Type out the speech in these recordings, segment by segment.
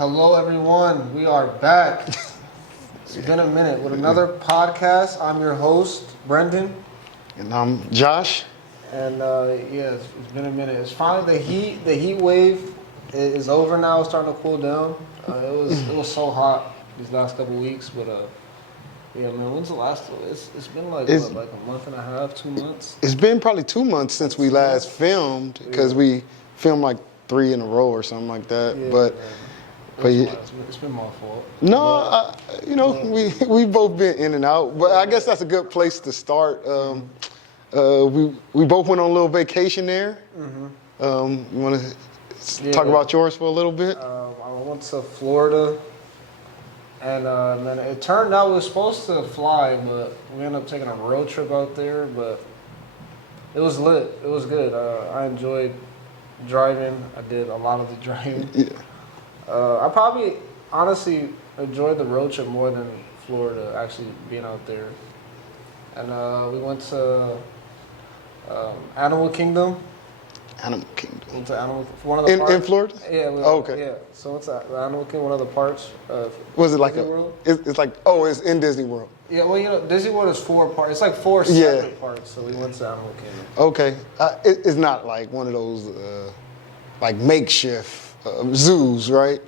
Hello, everyone. We are back. It's been a minute with another podcast. I'm your host, Brendan. And I'm Josh. And it's been a minute. It's finally the heat wave is over now. It's starting to cool down. It was so hot these last couple weeks, but yeah, man. When's the last? It's been like a month and a half, 2 months. It's been probably 2 months since we last filmed because we filmed like 3 in a row or something like that. Yeah, but it's been my fault. No, we both been in and out. But I guess that's a good place to start. We both went on a little vacation there. Mm-hmm. You want to talk about yours for a little bit? I went to Florida, and then it turned out we were supposed to fly, but we ended up taking a road trip out there. But it was lit. It was good. I enjoyed driving. I did a lot of the driving. Yeah. I probably honestly enjoyed the road trip more than Florida, actually being out there. And we went to Animal Kingdom. Animal Kingdom. Went to one of the parks. In Florida? Yeah. Okay. Yeah. So what's that? The Animal Kingdom, one of the parks. Was it like Disney World? It's like it's in Disney World. Yeah. Well, Disney World is 4 parks. It's like 4 separate parks. So we went to Animal Kingdom. Okay. It's not like one of those like makeshift zoos, right?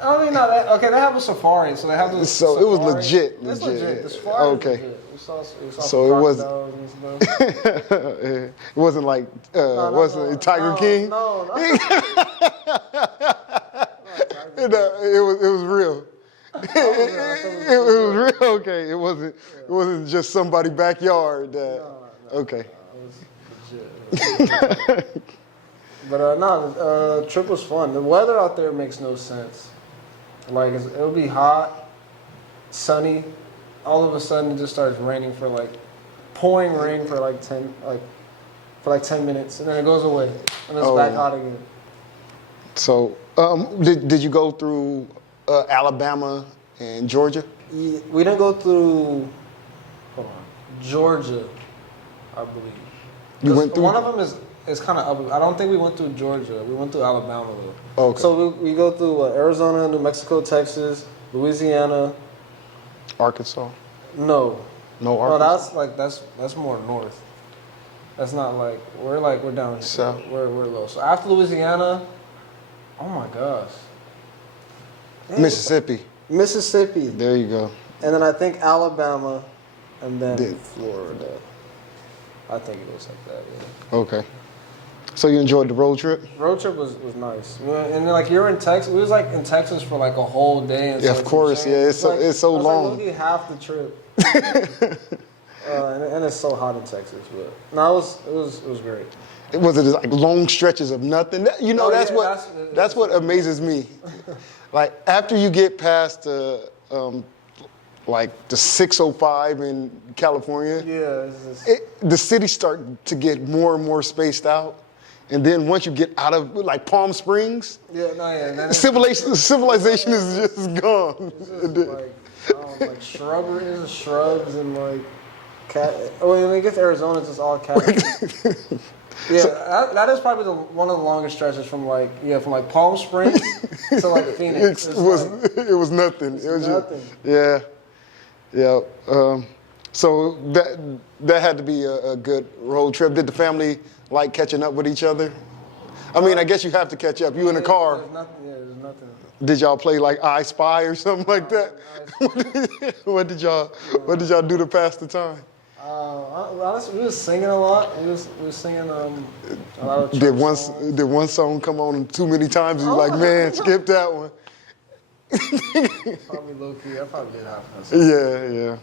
I mean, no. They have a safari, so they have the. So safari. it was legit. It's legit. The safari okay. is legit. We saw So it was. and stuff. It wasn't like wasn't it Tiger King? No. It was real. It was real. Okay. It wasn't just somebody's backyard. Okay. It was legit. But trip was fun. The weather out there makes no sense. Like it'll be hot, sunny, all of a sudden it just starts raining pouring rain for 10 minutes, and then it goes away, and it's back hot again. So, did you go through Alabama and Georgia? Yeah, we didn't go through Georgia, I believe. You went through one of them is kind of up. I don't think we went through Georgia. We went through Alabama though. Okay. So we go through Arizona, New Mexico, Texas, Louisiana. Arkansas? No, Arkansas? No, that's more north. That's not we're down here. South. We're low. So after Louisiana, oh my gosh. Mississippi. There you go. And then I think Alabama, and then Florida. I think it was like that. Yeah. Okay. So you enjoyed the road trip? Road trip was nice. And then you're in Texas. We was in Texas for a whole day. And yeah, of course. Yeah, it's so long. Literally half the trip. And it's so hot in Texas, but no, it was great. Was it like long stretches of nothing? That's what amazes me. Like after you get past the 605 in California, the cities start to get more and more spaced out. And then once you get out of Palm Springs, civilization is just gone. It's just shrubs and cat. Oh, when it gets to Arizona, it's just all cats. Yeah, that is probably one of the longest stretches from Palm Springs to Phoenix. It was nothing. It was nothing. Yeah. So that had to be a good road trip. Did the family like catching up with each other? I mean, I guess you have to catch up. You in the car. There's nothing. Did y'all play I Spy or something like that? What did y'all do to pass the time? Honestly, we was singing a lot. We was singing a lot of Did songs. one song come on too many times? You man, skip that one. Probably low key. I probably did half of that. Yeah.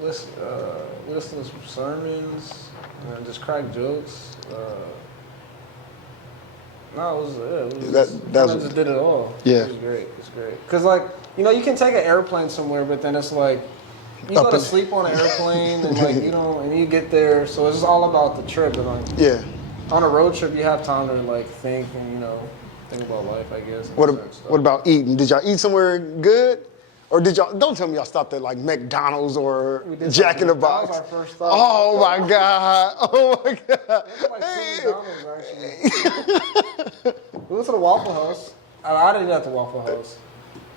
Listen to some sermons and just crack jokes. No, it was just did it all. Yeah. It was great. It's great. Because you can take an airplane somewhere, but then it's you go to sleep on an airplane and and you get there. So it's just all about the trip. And on a road trip, you have time to think and think about life, I guess. What about eating? Did y'all eat somewhere good? Or did y'all, don't tell me y'all stopped at McDonald's or Jack in the Box. That was our first thought. Oh my God. Oh my God. Hey. We went to the Waffle House. I didn't eat at the Waffle House.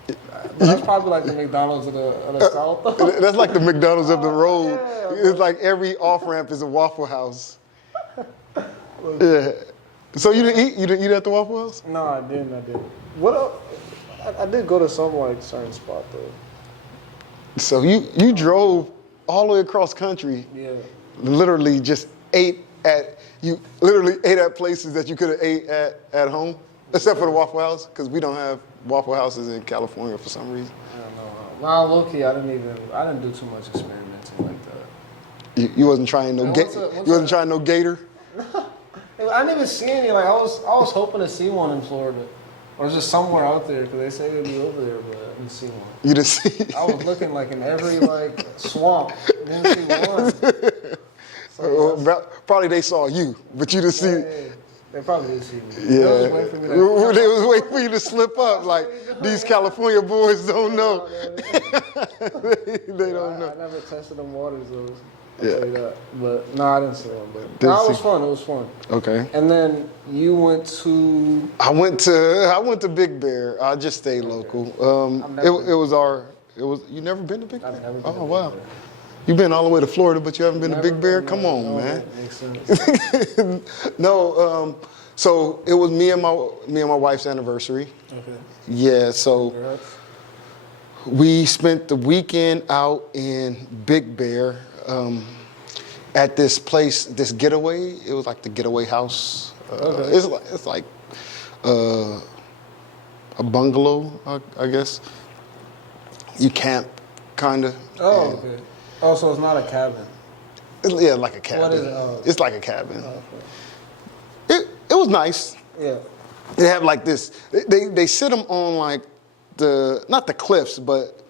But that's probably like the McDonald's of the South. That's like the McDonald's of the road. yeah, It's like every off ramp is a Waffle House. Yeah. So you didn't eat? You didn't eat at the Waffle House? No, I didn't. What else? I did go to some like certain spot though. So you drove all the way across country. Yeah. Literally just ate at places that you could have ate at home, except for the Waffle House, because we don't have Waffle Houses in California for some reason. I don't know. Nah, low key, I didn't do too much experimenting like that. You wasn't trying no Man, you wasn't trying no gator. I didn't even see any. Like I was hoping to see one in Florida, or just somewhere out there, because they say they'd be over there, but I didn't see one. You didn't see. I was looking like in every like swamp, didn't see one. So Probably they saw you, but you didn't see. yeah. They probably did see me. Yeah, They was waiting for me they to- was waiting for you to slip up. Like these California boys don't know. They don't know. I never tested them waters though. I'll Yeah. tell you that. But no, I didn't see them. But Didn't no, it was see- fun. It was fun. Okay. And then you went to. I went to Big Bear. I just stayed local. You never been to Big Bear? I've never been Oh to Big wow. Bear. You've been all the way to Florida, but you haven't been to Never Big Bear? been, Come no, on, no, man. that makes sense. No, so it was me and my wife's anniversary. Okay. Yeah, so Congrats. we spent the weekend out in Big Bear at this place, this getaway. It was like the getaway house. Okay. It's like a bungalow, I guess. You camp, kind of. Oh, okay. Oh, so it's not a cabin. Yeah, like a cabin. What is it? Oh. It's like a cabin. Oh, It was nice. okay. Yeah. They have like this. They sit them on like not the cliffs, but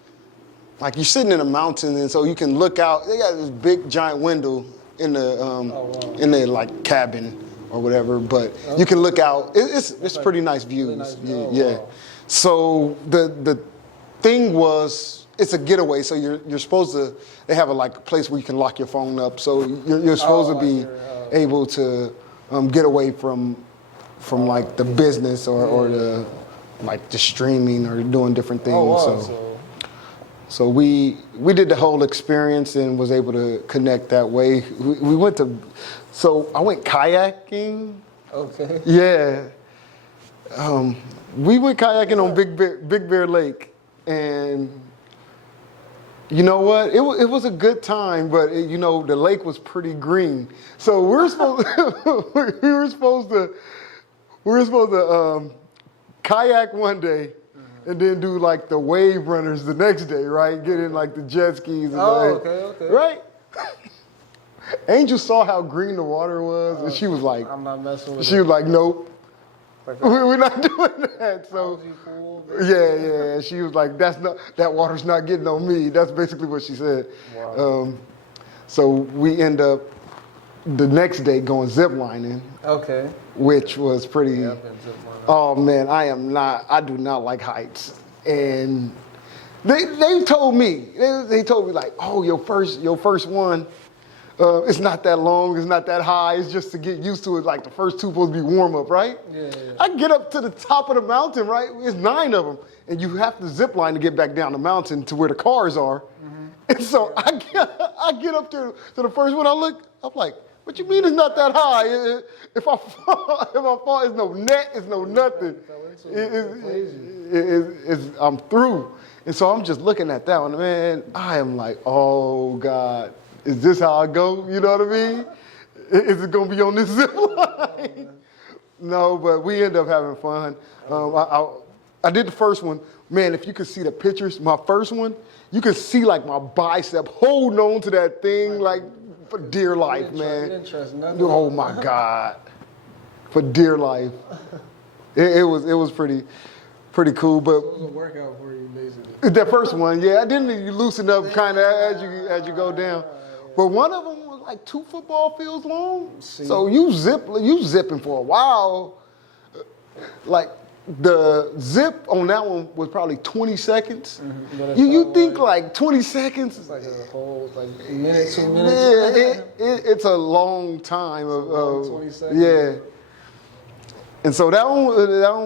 like you're sitting in a mountain, and so you can look out. They got this big giant window in the wow. in their like cabin or whatever, but you can look out. It's pretty nice views. nice view. Oh, Yeah. wow. So the thing was, it's a getaway, so you're supposed to. They have a place where you can lock your phone up, so you're supposed to be able to get away from like the business or the like the streaming or doing different things. Oh, wow. So we did the whole experience and was able to connect that way. We went to, so I went kayaking. Okay. Yeah. We went kayaking on Big Bear Lake, and you know what? It was a good time, but the lake was pretty green. So we were supposed to kayak one day, and then do like the wave runners the next day, right? Get in like the jet skis. And Okay. Right? Angel saw how green the water was, and she was like, I'm not messing with she was like, nope, Like, we're not doing that. So. you fool? Yeah. She was like, that water's not getting on me. That's basically what she said. Wow. So we end up the next day going zip lining, Okay. which was pretty. Yeah, I've been zip lining. Oh man, I do not like heights. And they told me, like, oh, your first one, it's not that long, it's not that high, it's just to get used to it. Like the first two supposed to be warm up, right? Yeah. I get up to the top of the mountain, right? It's 9 of them, and you have to zip line to get back down the mountain to where the cars are. Mm-hmm. And so I get up to the first one. I'm like, what you mean it's not that high? If I fall, it's no net, it's no nothing. I'm through. And so I'm just looking at that one, man. I am like, oh God, is this how I go? You know what I mean? Is it gonna be on this zip line? No, but we end up having fun. I did the first one. Man, if you could see the pictures, my first one, you could see like my bicep holding on to that thing like for dear life, man. You didn't trust nothing. Oh my God, for dear life. It was pretty cool, but It was a workout for you, basically. that first one, yeah, I didn't you loosen up kind of as you go down. But one of them was like 2 football fields long. So you zipping for a while. Like the zip on that one was probably 20 seconds. But You think like 20 seconds? It's like a whole minute, 2 minutes. Yeah, it's a long time of 20 seconds. yeah. And so that one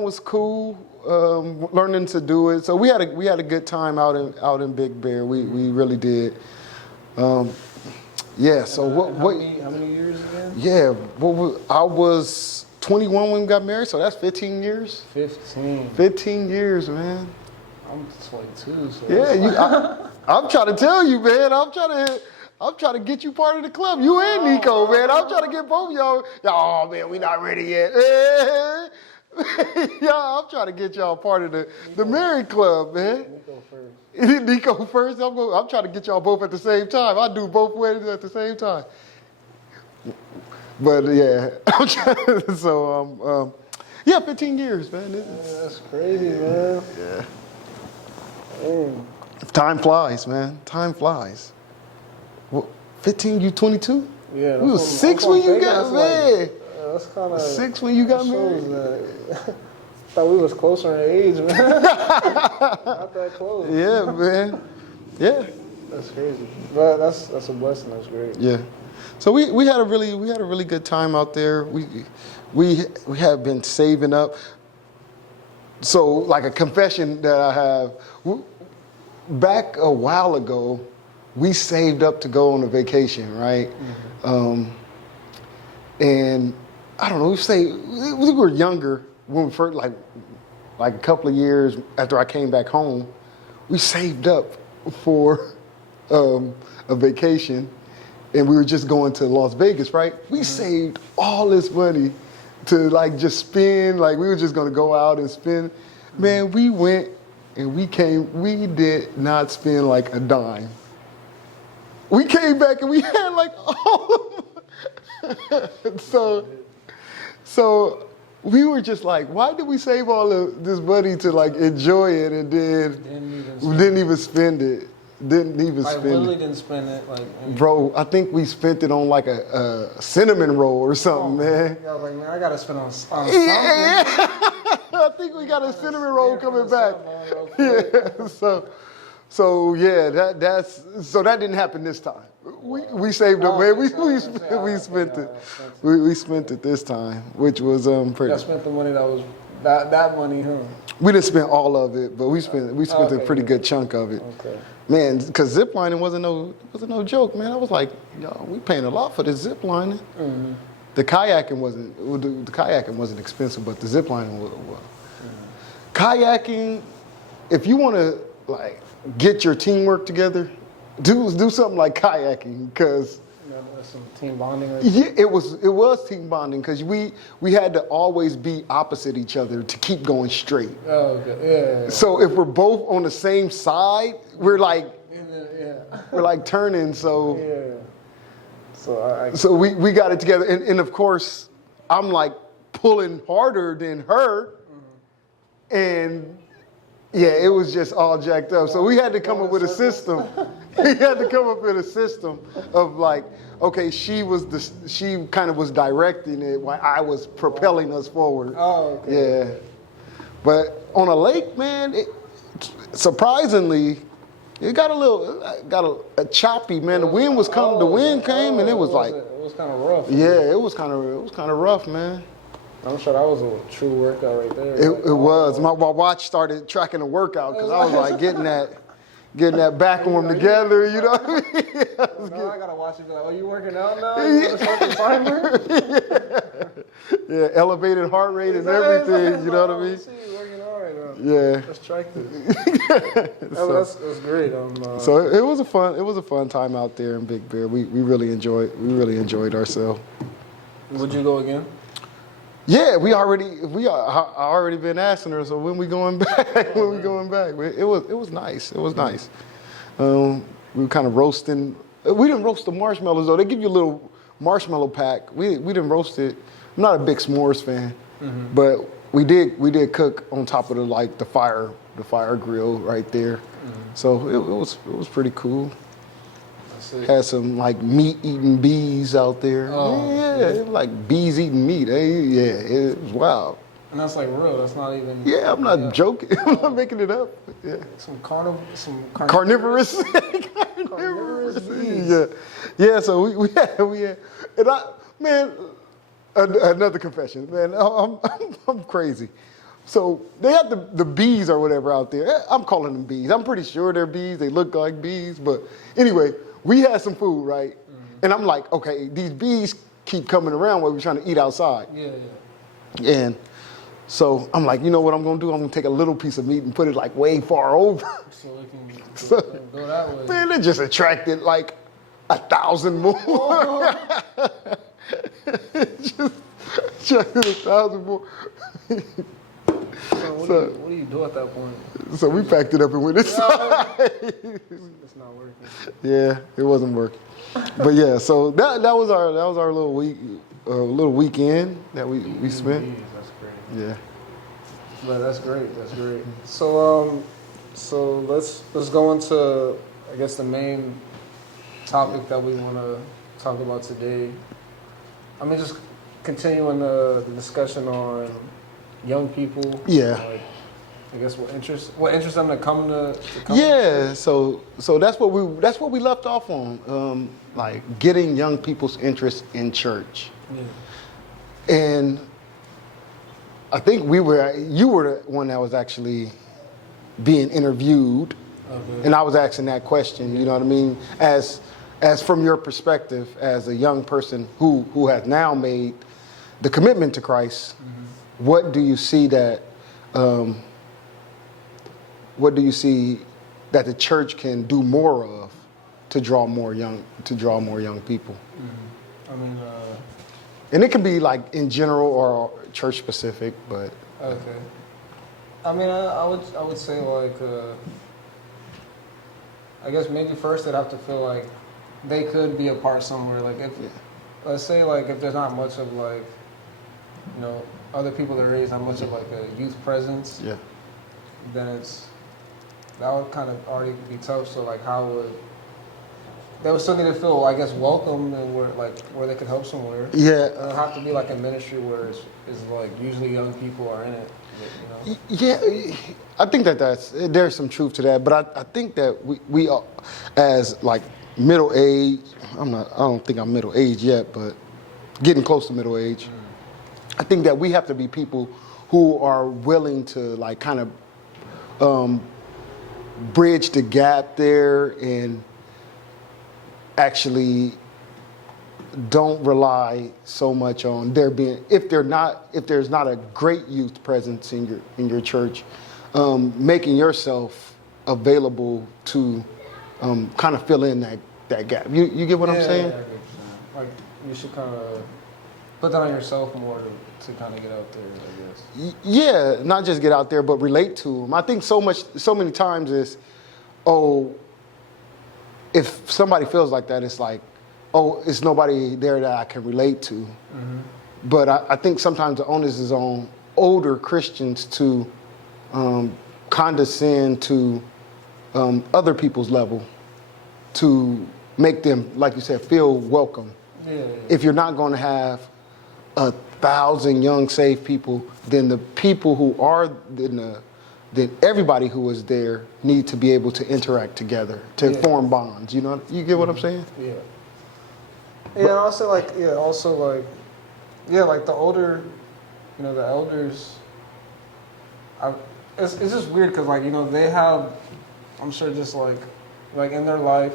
was cool. learning to do it. So we had a good time out in Big Bear. We really did. Yeah. So How many years again? Yeah. I was 21 when we got married, so that's 15 years. 15. 15 years, man. I'm 22. So Yeah. I'm trying to tell you, man. I'm trying to get you part of the club. You and Nico, man. I'm trying to get both of y'all. Oh man, we not ready yet. Yeah, I'm trying to get y'all part of the married club, man. Nico first. Nico first. I'm trying to get y'all both at the same time. I do both weddings at the same time. But yeah, so yeah, 15 years, man. That's crazy, man. Yeah. Damn. Time flies, man. Time flies. Well, 15, you 22? Yeah. We was 6 when you got married. That's kind of 6 when you got married. Thought we was closer in age, man. Not that close. Yeah, man. Yeah. That's crazy. But that's a blessing. That's great. Yeah. So we had a really good time out there. We have been saving up. So like a confession that I have, back a while ago, we saved up to go on a vacation, right? Mm-hmm. And I don't know, we were younger when we first, like a couple of years after I came back home, we saved up for a vacation, and we were just going to Las Vegas, right? We saved all this money to like just spend, like we were just gonna go out and spend. Man, we went and we did not spend like a dime. We came back and we had like all of so we were just like, why did we save all of this money to like enjoy it and then didn't even spend it? Didn't even like, spend it. Literally didn't spend it. Like, bro, I think we spent it on like a cinnamon roll or something, man. I was like, man, I gotta spend on something. Yeah. I think we got a cinnamon roll coming back. Yeah. So yeah, that didn't happen this time. We saved up, man. We spent it. We spent it this time, which was pretty. I spent the money that was that money, huh? We didn't spend all of it, but we spent a pretty good chunk of it. Okay. Man, because ziplining wasn't no joke, man. I was like, yo, we paying a lot for this ziplining. Mm-hmm. The kayaking wasn't expensive, but the ziplining was. Mm-hmm. Kayaking, if you want to like get your teamwork together, do something like kayaking, because some team bonding. Right? Yeah, it was team bonding, because we had to always be opposite each other to keep going straight. Oh, okay. Yeah. So if we're both on the same side, we're like we're like turning. So yeah. So we got it together, and of course I'm like pulling harder than her, and yeah, it was just all jacked up. So we had to come up with a system. We had to come up with a system of like, okay, she kind of was directing it while I was propelling us forward. Oh, okay. Yeah. But on a lake, man, surprisingly, it got a choppy, man. The wind was coming. The wind came, and it was like. It was kind of rough. Yeah, it was kind of rough, man. I'm sure that was a true workout right there. It was. My watch started tracking the workout because I was like getting that back arm together, you know what I mean? Now I gotta watch it. Like, oh, you working out now? You want to start the timer? Yeah, elevated heart rate and everything. You know what I mean? See you working out right now. Yeah. Let's track this. That's great. So it was a fun time out there in Big Bear. We really enjoyed ourselves. Would you go again? Yeah, I already been asking her. So when we going back? When we going back? It was nice. It was nice. We were kind of roasting. We didn't roast the marshmallows though. They give you a little marshmallow pack. We didn't roast it. I'm not a big s'mores fan, but we did cook on top of the fire grill right there. So it was pretty cool. Had some like meat eating bees out there. Oh, yeah, like bees eating meat. Yeah, it was wild. And that's like real. That's not even. Yeah, I'm not joking. I'm not making it up. Yeah. Some carnivorous. bees. Yeah. So we had, and another confession, man. I'm crazy. So they have the bees or whatever out there. I'm calling them bees. I'm pretty sure they're bees. They look like bees. But anyway, we had some food, right? And I'm like, okay, these bees keep coming around while we're trying to eat outside. Yeah. And so I'm like, you know what I'm going to do? I'm going to take a little piece of meat and put it like way far over. So it can So, go that way. man, it just attracted like 1,000 more. Just attracted 1,000 more. So what do you do at that point? So we packed it up and went inside. It's not working. Yeah, it wasn't working. But yeah, so that was our little weekend that we spent. Jeez, that's crazy. Yeah. But that's great. That's great. So let's go into, I guess, the main topic that we want to talk about today. I mean, just continuing the discussion on young people. Yeah. Like, I guess what interests them to come to come. Yeah, so that's what we left off on, like getting young people's interest in church. Yeah. And I think you were the one that was actually being interviewed, Okay. and I was asking that question. You know what I mean? As from your perspective, as a young person who has now made the commitment to Christ, what do you see that? What do you see that the church can do more of to draw more young people? I mean, And it can be like in general or church specific, but okay. I mean, I would say like, I guess maybe first they'd have to feel like they could be a part somewhere. Like if, let's say like if there's not much of like, you know, other people their age, not much of like a youth presence, yeah. then that would kind of already be tough. So like they would still need to feel, I guess, welcome and where they could help somewhere. Yeah. It'll have to be like a ministry where it's like usually young people are in it, you know? Yeah, I think there's some truth to that, but I think that we are, as like middle age, I don't think I'm middle age yet, but getting close to middle age, I think that we have to be people who are willing to like kind of bridge the gap there and actually don't rely so much on there being, if there's not a great youth presence in your church, making yourself available to kind of fill in that gap. You get what I'm saying? Yeah, I get what you're saying. Like you should kind of put that on yourself more to kind of get out there, I guess. Yeah, not just get out there, but relate to them. I think so many times is, if somebody feels like that, it's like, it's nobody there that I can relate to. Mm-hmm. But I think sometimes the onus is on older Christians to condescend to other people's level, to make them, like you said, feel welcome. Yeah. If you're not going to have 1,000 young saved people, then the people who are then everybody who is there need to be able to interact together to form bonds. You know, you get what I'm saying? Yeah. Yeah, and also like the older, you know, the elders. It's just weird because like, you know, they have, I'm sure, just like in their life,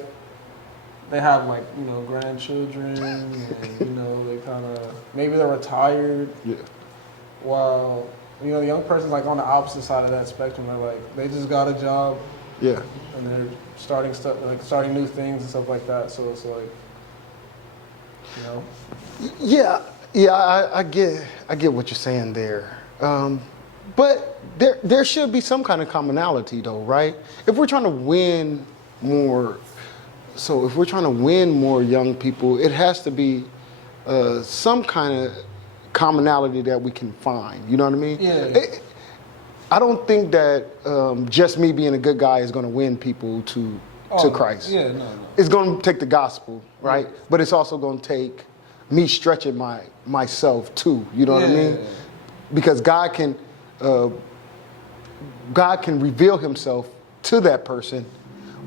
they have like, you know, grandchildren and you know, they kind of, maybe they're retired. Yeah. While, you know, the young person's like on the opposite side of that spectrum. They're like, they just got a job. Yeah. And they're starting starting new things and stuff like that. So it's like, you know. Yeah, I get what you're saying there. But there should be some kind of commonality though, right? If we're trying to win more young people, it has to be some kind of commonality that we can find. You know what I mean? Yeah. I don't think that just me being a good guy is going to win people to Christ. Yeah, no. It's going to take the gospel, right? Yeah. But it's also going to take me stretching myself too. You know what I mean? Yeah. Because God can reveal Himself to that person,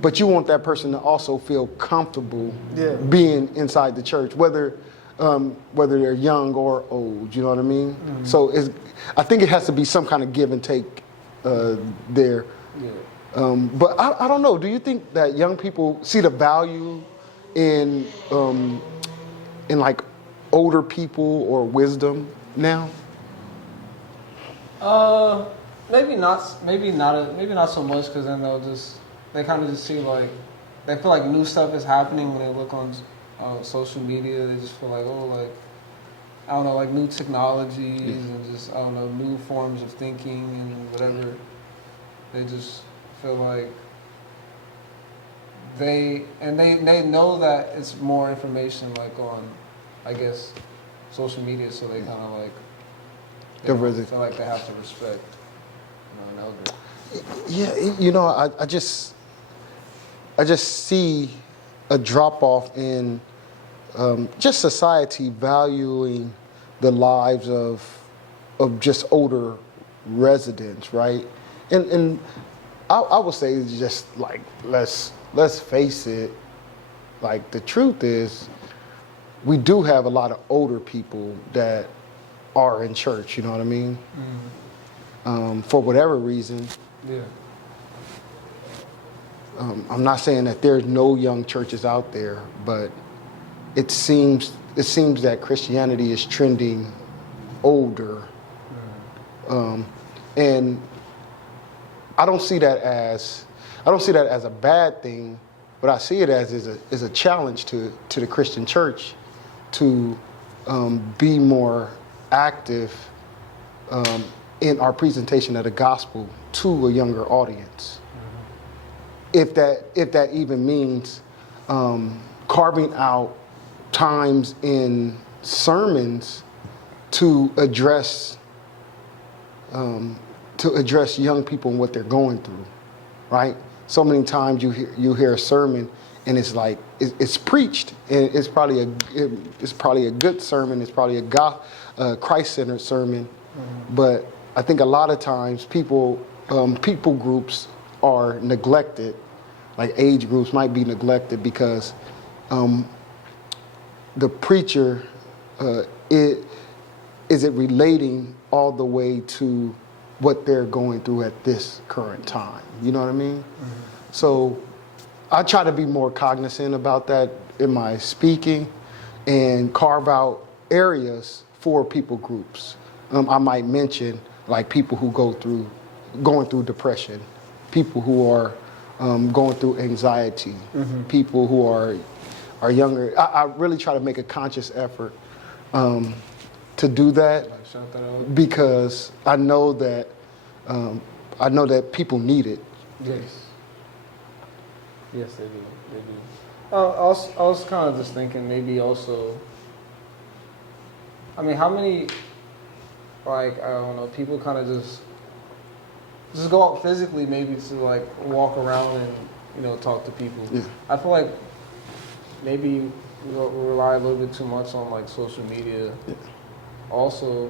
but you want that person to also feel comfortable being inside the church, whether whether they're young or old. You know what I mean? So I think it has to be some kind of give and take there. Yeah. But I don't know. Do you think that young people see the value in like older people or wisdom now? Maybe not. Maybe not so much, because then they kind of just see like, they feel like new stuff is happening when they look on social media. They just feel like, oh, like, I don't know, like new technologies and just, I don't know, new forms of thinking and whatever. They just feel like they know that it's more information like on, I guess, social media, so they kind of like, feel like they have to respect, an elder. Yeah, I just see a drop off in just society valuing the lives of just older residents, right? And I would say it's just like, let's face it, like the truth is we do have a lot of older people that are in church, you know what I mean? For whatever reason. Yeah. I'm not saying that there's no young churches out there, but it seems that Christianity is trending older, and I don't see that as a bad thing. What I see it as is a challenge to the Christian church to be more active in our presentation of the gospel to a younger audience. If that even means carving out times in sermons to address young people and what they're going through, right? So many times you hear a sermon and it's like it's preached, and it's probably a good sermon. It's probably a Christ-centered sermon, but I think a lot of times people groups are neglected. Like age groups might be neglected because the preacher is it relating all the way to what they're going through at this current time. You know what I mean? So I try to be more cognizant about that in my speaking and carve out areas for people groups. I might mention like people who going through depression, people who are going through anxiety, people who are younger. I really try to make a conscious effort to do that, Like, shout that out. because I know that people need it. Yes. Yes, they do. They do. I was kind of just thinking maybe also, I mean, how many, like, I don't know, people kind of just go out physically maybe to like walk around and, talk to people. Yeah. I feel like maybe we rely a little bit too much on like social media also.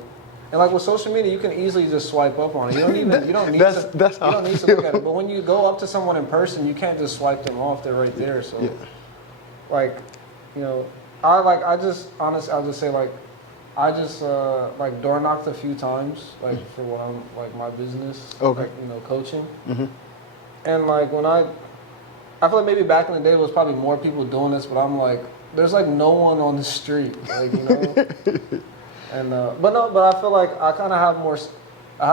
And like with social media, you can easily just swipe up on it. You don't need to look at it. But when you go up to someone in person, you can't just swipe them off. They're right there. So, like, I'll just say like, I just like door knocked a few times, like for what I'm like my business, Okay. like coaching, and like when I feel like maybe back in the day it was probably more people doing this, but I'm like, there's like no one on the street, like and but I feel like I kind of have more. I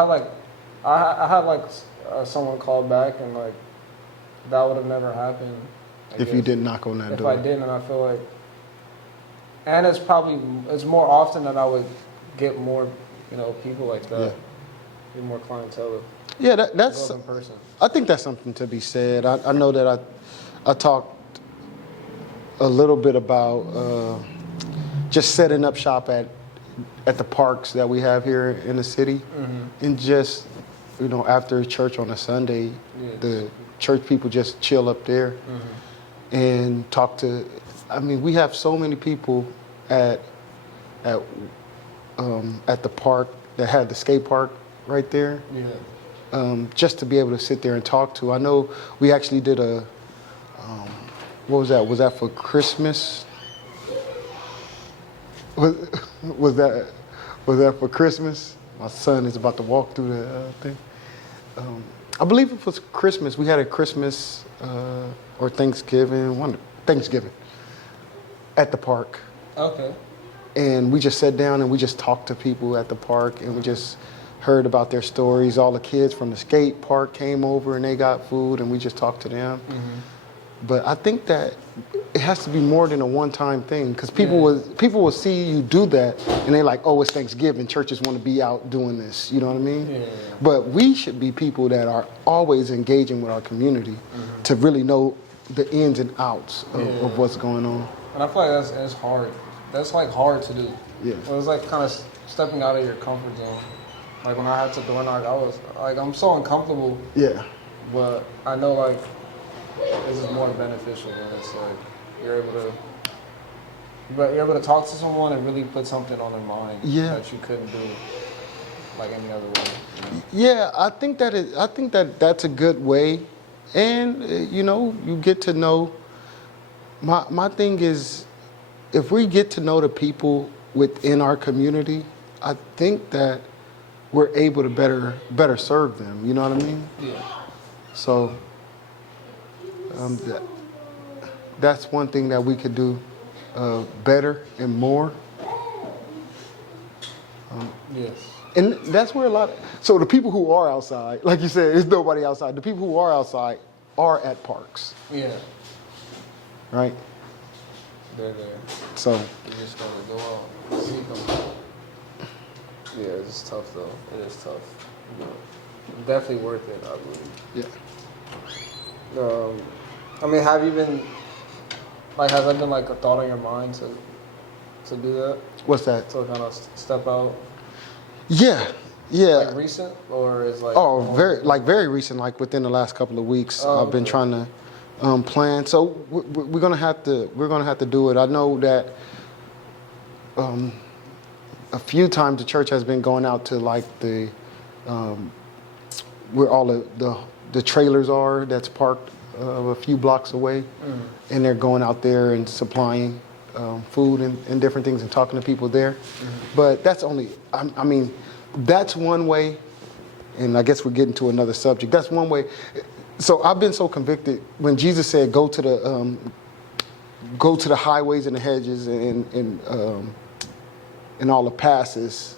had like someone call back, and like that would have never happened If you didn't knock on that if door. I didn't, and I feel like. And it's more often that I would get more, people like that, get more clientele. Yeah, that's. Go up in person. I think that's something to be said. I know that I talked a little bit about just setting up shop at the parks that we have here in the city, and just after church on a Sunday, the church people just chill up there and talk to. I mean, we have so many people at the park that had the skate park right there. Yeah. Just to be able to sit there and talk to. I know we actually did a. What was that? Was that for Christmas? Was, was that was that for Christmas? My son is about to walk through the thing. I believe it was Christmas. We had a Christmas or Thanksgiving, Thanksgiving at the park. Okay. And we just sat down and we just talked to people at the park and we just heard about their stories. All the kids from the skate park came over and they got food and we just talked to them. Mm-hmm. But I think that it has to be more than a one-time thing because people will see you do that and they're like, oh, it's Thanksgiving. Churches want to be out doing this. You know what I mean? Yeah. But we should be people that are always engaging with our community to really know the ins and outs of what's going on. And I feel like that's hard. That's like hard to do. Yeah. It was like kind of stepping out of your comfort zone. Like when I had to door knock, I was like, I'm so uncomfortable. Yeah. But I know like this is more beneficial when it's like you're able to talk to someone and really put something on their mind that you couldn't do like any other way. Yeah, I think that's a good way, and you get to know. My thing is, if we get to know the people within our community, I think that we're able to better serve them. You know what I mean? Yeah. So that's one thing that we could do better and more. Yes. And that's where so the people who are outside, like you said, there's nobody outside. The people who are outside are at parks. Yeah. Right? They're there. So You just gotta go out and see them. Yeah, it's tough though. It is tough. Definitely worth it, I believe. yeah. I mean, have you been, like, has that been like a thought in your mind to do that? What's that? To kind of step out? Yeah. Like recent, or is like? Oh, very recent, like within the last couple of weeks. I've been trying to plan. So we're gonna have to do it. I know that a few times the church has been going out to like the where all the trailers are that's parked a few blocks away, and they're going out there and supplying food and different things and talking to people there. But that's only, I mean, that's one way, and I guess we're getting to another subject. That's one way. So I've been so convicted when Jesus said, go to the highways and the hedges and all the passes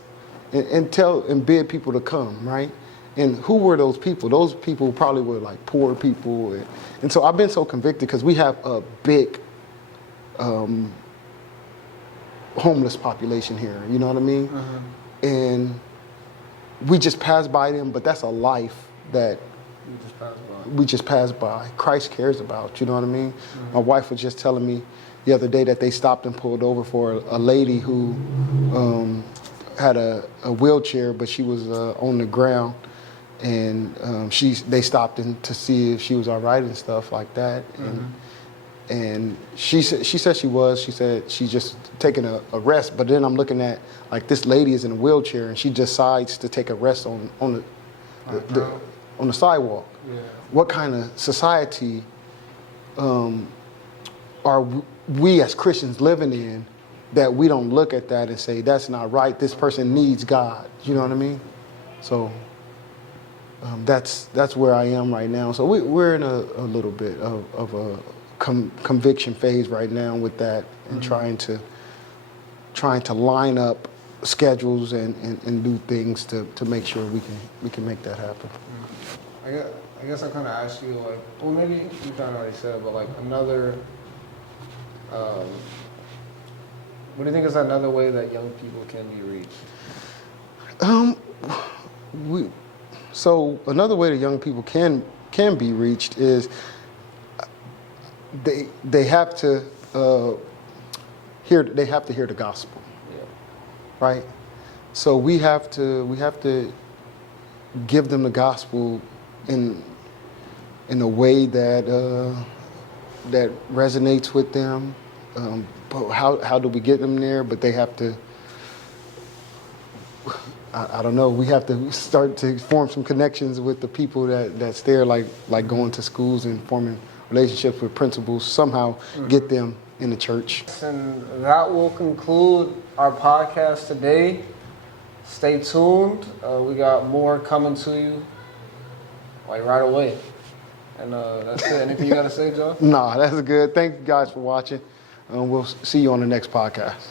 and bid people to come, right? And who were those people? Those people probably were like poor people. And so I've been so convicted because we have a big homeless population here, you know what I mean? And we just pass by them, but that's a life that we just pass by. Christ cares about, you know what I mean? My wife was just telling me the other day that they stopped and pulled over for a lady who had a wheelchair, but she was on the ground. And they stopped to see if she was all right and stuff like that. And she said she was. She said she's just taking a rest. But then I'm looking at like this lady is in a wheelchair and she decides to take a rest on the sidewalk. Yeah. What kind of society are we as Christians living in that we don't look at that and say that's not right? This person needs God. You know what I mean? So. That's where I am right now. So we're in a little bit of a conviction phase right now with that, and trying to line up schedules and do things to make sure we can make that happen. I guess I kind of asked you like, well, maybe you kind of already said, but like another. What do you think is another way that young people can be reached? So another way that young people can be reached is they have to hear the gospel, right? So we have to give them the gospel in a way that that resonates with them. But how do we get them there? But they have to. I don't know. We have to start to form some connections with the people that's there, like going to schools and forming relationships with principals. Somehow get them in the church. And that will conclude our podcast today. Stay tuned. We got more coming to you like right away. And that's it. Anything you got to say, Joe? Nah, that's good. Thank you guys for watching. We'll see you on the next podcast.